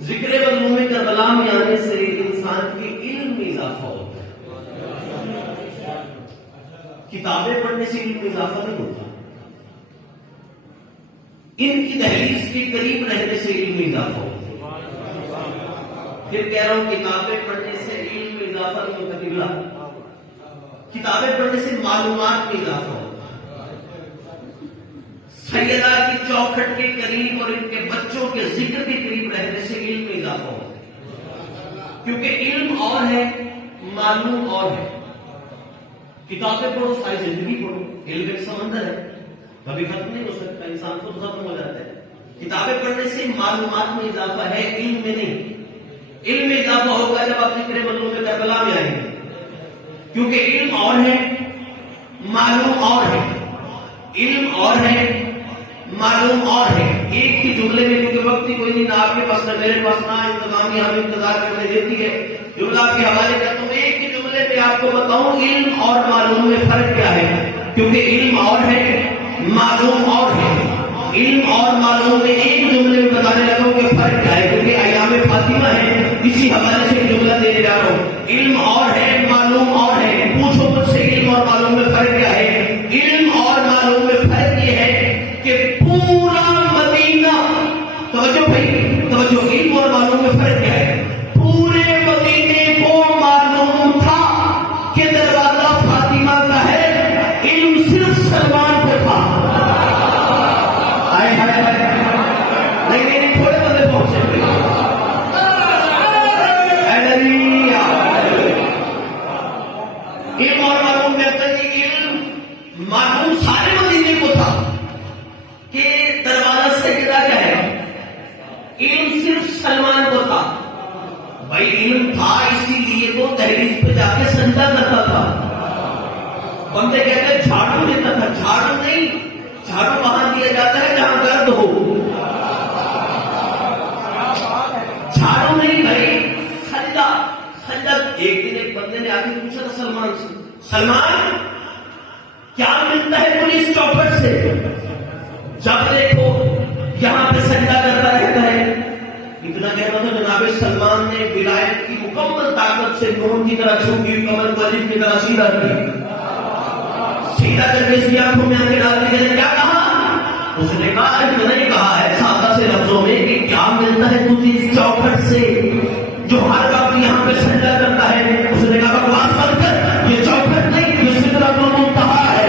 ذکر مظلوم کربلا میں آنے سے انسان کے علم میں اضافہ ہوتا ہے. کتابیں پڑھنے سے علم میں اضافہ نہیں ہوتا. ان کی دہلیز کے قریب رہنے سے علم میں اضافہ ہوتا ہے. پھر کہہ رہا ہوں کتابیں پڑھنے سے علم میں اضافہ نہیں ہوتا. کتابیں پڑھنے سے معلومات میں اضافہ ہوتا ہے. سیدہ کی چوکھٹ کے قریب اور ان کے بچوں کے ذکر کے قریب رہنے سے علم میں اضافہ ہوتا ہے. کیونکہ علم اور ہے، معلوم اور ہے. کتابیں پڑھو ساری زندگی پڑھو، علم ایک سمندر ہے، کبھی ختم نہیں ہو سکتا، انسان خود ختم ہو جاتا ہے. کتابیں پڑھنے سے معلومات میں اضافہ ہے، علم میں نہیں. علم میں اضافہ ہوگا جب آپ ذکر مظلوم کربلا میں آئیں گے. کیونکہ علم اور ہے، معلوم اور ہے. علم اور ہے، معلوم اور ہے. ایک ہی جملے میں، کیونکہ وقت ہی کوئی نہیں، نہ آپ کے پاس نہ میرے پاس، نہ انتظامیہ ہمیں انتظار کرنے دیتی ہے. جملہ آپ کے حوالے کرتا ہوں. ایک ہی جملے میں آپ کو بتاؤں علم اور معلوم میں فرق کیا ہے. کیونکہ علم اور ہے، معلوم اور ہے. علم اور معلوم میں ایک جملے میں بتانے لگا ہوں کہ فرق کیا ہے. کیونکہ ایام فاطمہ ہے، اسی حوالے سے جملہ دینے جا رہا ہوں. علم اور ہے، معلوم اور ہے. پوچھو مجھ سے علم اور معلوم میں فرق کیا ہے. علم اور معلوم میں فرق یہ ہے کہ پورا مدینہ، توجہ بھائی توجہ، علم اور معلوم میں فرق کیا ہے. پورے مدینے کو معلوم تھا کہ دروازہ فاطمہ کا ہے، علم صرف سلمان کو تھا. لیکن تھوڑے بندے پہنچے علم اور معلوم کہتا ہے کہ علم معلوم سارے مدینے کو تھا کہ دروازہ سجدہ کیا ہے، علم صرف سلمان کو تھا. بھائی علم تھا اسی لیے تو دہلیز پہ جا کے سجدہ کرتا تھا. بندے کہتے ہیں جھاڑو دیتا تھا. جھاڑو نہیں، جھاڑو وہاں دیا جاتا ہے جہاں درد ہو. جھاڑو نہیں بھائی، سجدہ. سجدہ. ایک دن ایک بندے نے آ کے پوچھا تھا سلمان سے، سلمان کیا ملتا ہے پولیس چوکھٹ سے جب دیکھو یہاں پہ سجدہ کرتا رہتا ہے. اتنا کہنا تھا جناب سلمان نے ولایت کی مکمل طاقت سے نون کی طرح چھوٹی ہوئی کمر کو الف کی طرح سیدھا کیا، سیدھا کر کے اس کی آنکھوں میں آنکھیں ڈال دی. کیا کہا؟ اس نے کہا اتنا ہی کہا ہے سادہ سے لفظوں میں کہ کیا ملتا ہے تجھے اس چوکھٹ سے جو ہر وقت یہاں پہ سجدہ کرتا ہے. اس نے کہا بکواس مت کر، یہ چوکھٹ نہیں، یہ سدرۃ المنتہا ہے.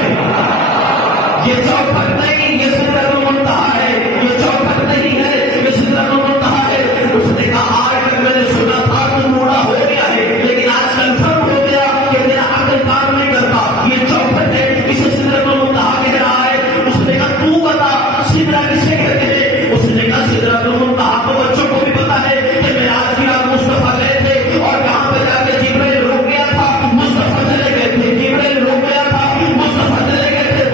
یہ چوکھٹ نہیں، یہ سدرۃ المنتہا ہے. یہ چوکھٹ نہیں ہے، یہ سدرۃ المنتہا ہے. اس نے کہا آج تک میں نے سنا تھا تو بوڑھا ہو گیا ہے، لیکن آج کنفرم ہو گیا کہ میرا عقل کام نہیں کرتا. یہ چوکھٹ ہے، اسے سدرۃ المنتہا کہہ رہا ہے. اس نے کہا تو بتا سدرہ کسے کہتے ہیں. اس نے کہا سدرۃ المنتہا کو بچوں کو بھی پتا ہے کہ میں آج کی رات مصطفیٰ گئے تھے اور کہاں پہ جا کے جبرائیل روک گیا تھا، مصطفیٰ چلے گئے تھے. جبرائیل روک گیا تھا، مصطفیٰ چلے گئے تھے.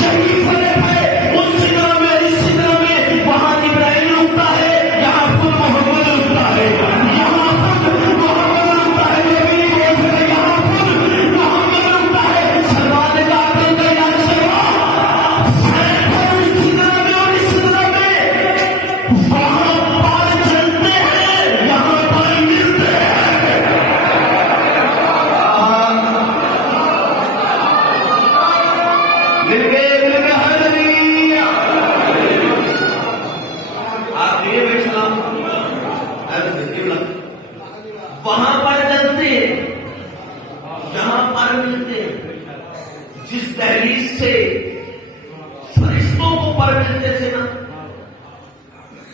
یہی فرق ہے اس سدرہ میں اس سدرہ میں. وہاں جبرائیل رکتا ہے، یہاں خود محمد رکتا ہے. یہاں خود محمد رکتا ہے. نبی بول سکے یہاں خود محمد رکتا ہے. سلمان نے کہا کہ یا سلمان فرق ہے اس سدرہ میں اور اس سدرہ میں. وہاں پار چلتے ہیں، یہاں پر ملتے ہیں. مل گئے حضرت. آپ یہ بھائی سلام وہاں پر چلتے ہیں، یہاں پر ملتے ہیں. جس دہلیز سے فرشتوں کو پر ملتے تھے نا،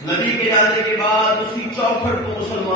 نبی کے جانے کے بعد اسی چوکھٹ کو مسلمان